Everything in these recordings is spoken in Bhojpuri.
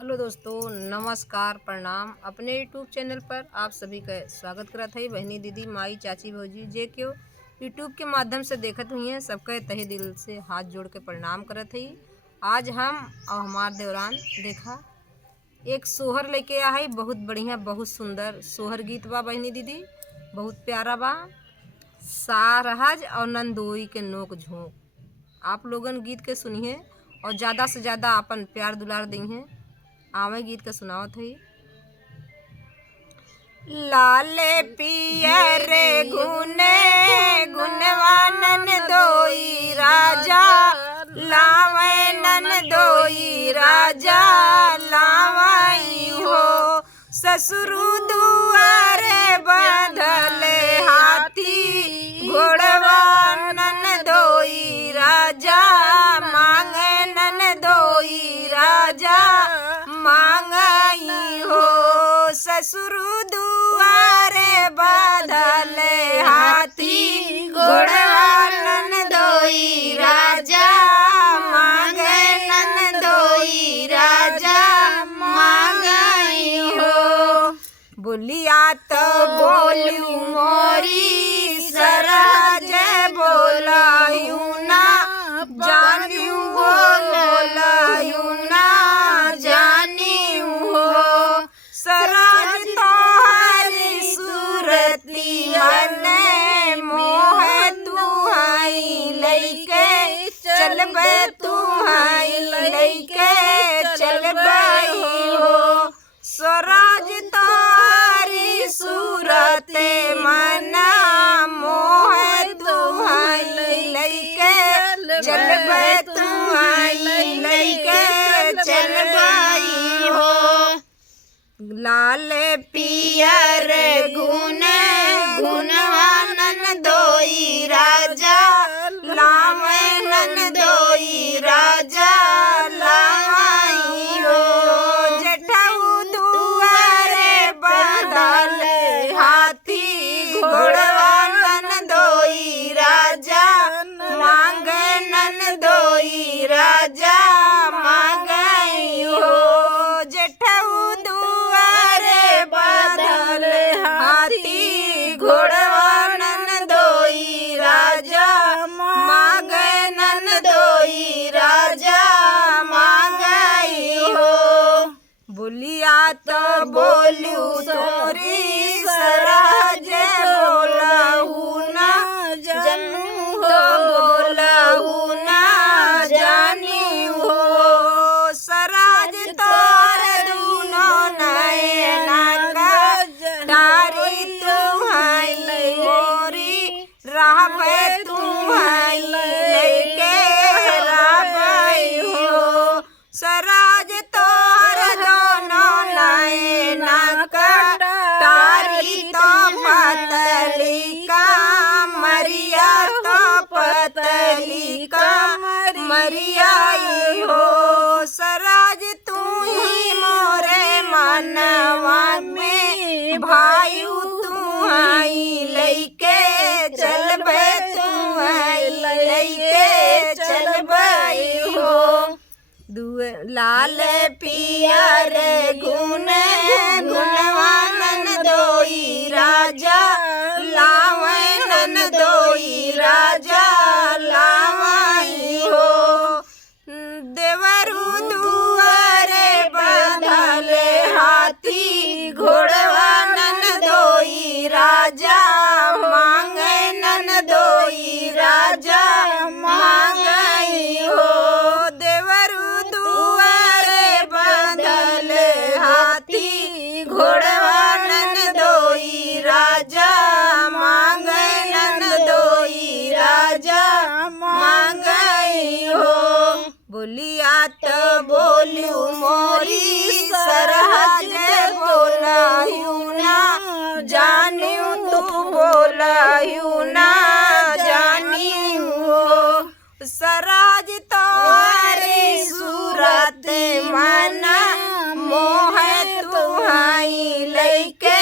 हेलो दोस्तों, नमस्कार, प्रणाम। अपने यूट्यूब चैनल पर आप सभी का स्वागत करत है। बहनी, दीदी, माई, चाची, भौजी जे क्यों यूट्यूब के माध्यम से देखत हुई हैं, सबका तहे दिल से हाथ जोड़ के प्रणाम करत है। आज हम और हमार देवरान देखा एक सोहर लेके आ है। बहुत बढ़िया, बहुत सुंदर सोहर गीत बा बहनी दीदी, बहुत प्यारा बा। सारहज और नंदोई के नोक झोंक। आप लोगन गीत के सुनिए और ज़्यादा से ज़्यादा अपन प्यार दुलार दी हैं। आवे गीत का सुनावत है। लाले पियर गुने गुनवानन दोई राजा, लावनन दोई राजा लावाई हो। ससुरु दुआरे बंधले हाथी, घोड़वानन दोई राजा मांगनन दोई राजा मांगई हो। ससुरु दुआरे बंधले हाथी, घोड़वानन दोई राजा मांगनन दोई राजा मांगई हो। बोलिया तो बोलू मोरी सरहज बोलायू ना जानियू बोलायू ना जानियू हो। सरहज तोहरी सूरती मन मोह तुहाई लइके चलबे तुहाई लइके चलबे हो। सरहज तोहरी सूरते मन मोह तुहाई लइके चलबे तुहाई लइके चलबे हो। लाल पियर गुन गुनवानन दोई राजा, लावनन दोई राजा लावाई हो। जेठऊ दुआरे बंधले हाथी, घोड़वानन दोई राजा मांगनन दोई राजा मांगई हो। जेठऊ दुआरे बंधले हाथी, घोड़वानन दोई राजा मांगनन दोई राजा मांगई हो। बोलिया तो बोलू तोरी सरहज बोलाहू ना जानू हो बोलाहू ना जानियू हो। सरहज तोर दूनो नैना का डारी तुहाई मोरी रहबे तुहाई लइके रहबे हो। सरहज तोर दोनो नैना का डारी तो पतली का मरिया तो पतली का मरियाई हो। सरहज तू ही मोरे मनवा में भायू तुहाई लइके चलबे तुहाई लइके चलबे हो। लाल पियर गुन गुनवानन दोई राजा, लावनन दोई राजा लावाई हो। देवरु दुआरे बंधले हाथी, घोड़वानन दोई राजा मांगनन दोई राजा मांगई हो। देवरु दुआरे बंधले हाथी, घोड़वानन दोई राजा मांगनन दोई राजा मांगई हो। बोलिया तो बोलू मोरी सरहज बोलायू ना जानियू तू बोलायू ना जानियू हो। सरहज तोहरी सूरत मन मोह तुहाई लइके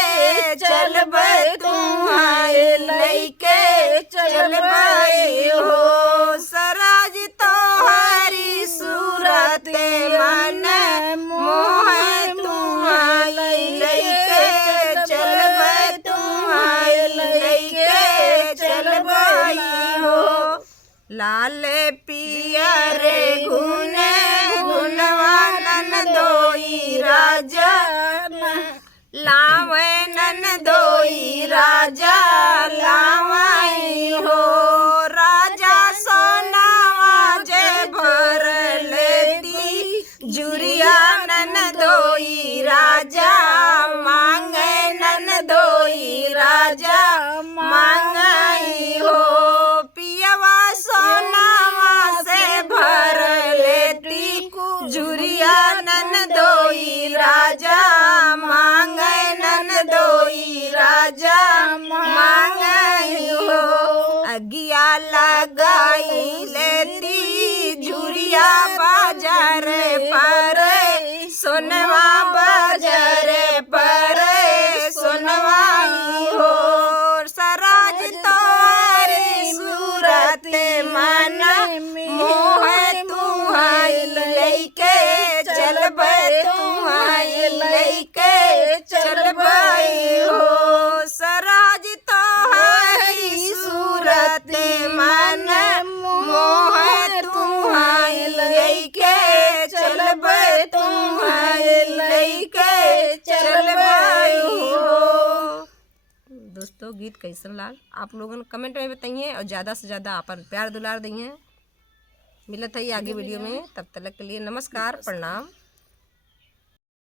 चलबे तुहाई लइके चलबे हो। सरहज तोहरी सूरत मन लाल पियर गुने गुनवा ननदोई राजा लावे ननदोई राजा लावाई हो। राजा सोनावा जे भर लेती जुरिया ननदोई राजा मांगे ननदोई राजा मांगाई हो। पियवा सोनावा से भर लेती जुरिया ननदोई राजा मांगे ननदोई राजा मांगाई हो। अगिया लगाई लेती जुरिया बाजार पर सोनवा बाजार पर सोनवाई हो। सराज तोरी सूरत मन मोह तुहाई लइके चलबे तुहाई लइके चलबे हो। सराज तोहारी सूरत मन मोह तुहाई लइके चलबे तुहाई लइके चलबे हो। दोस्तों गीत कैसन लाल आप लोगन कमेंट में बताइए और ज़्यादा से ज़्यादा अपन प्यार दुलार दिए। मिलत है आगे वीडियो में, तब तक के लिए नमस्कार प्रणाम।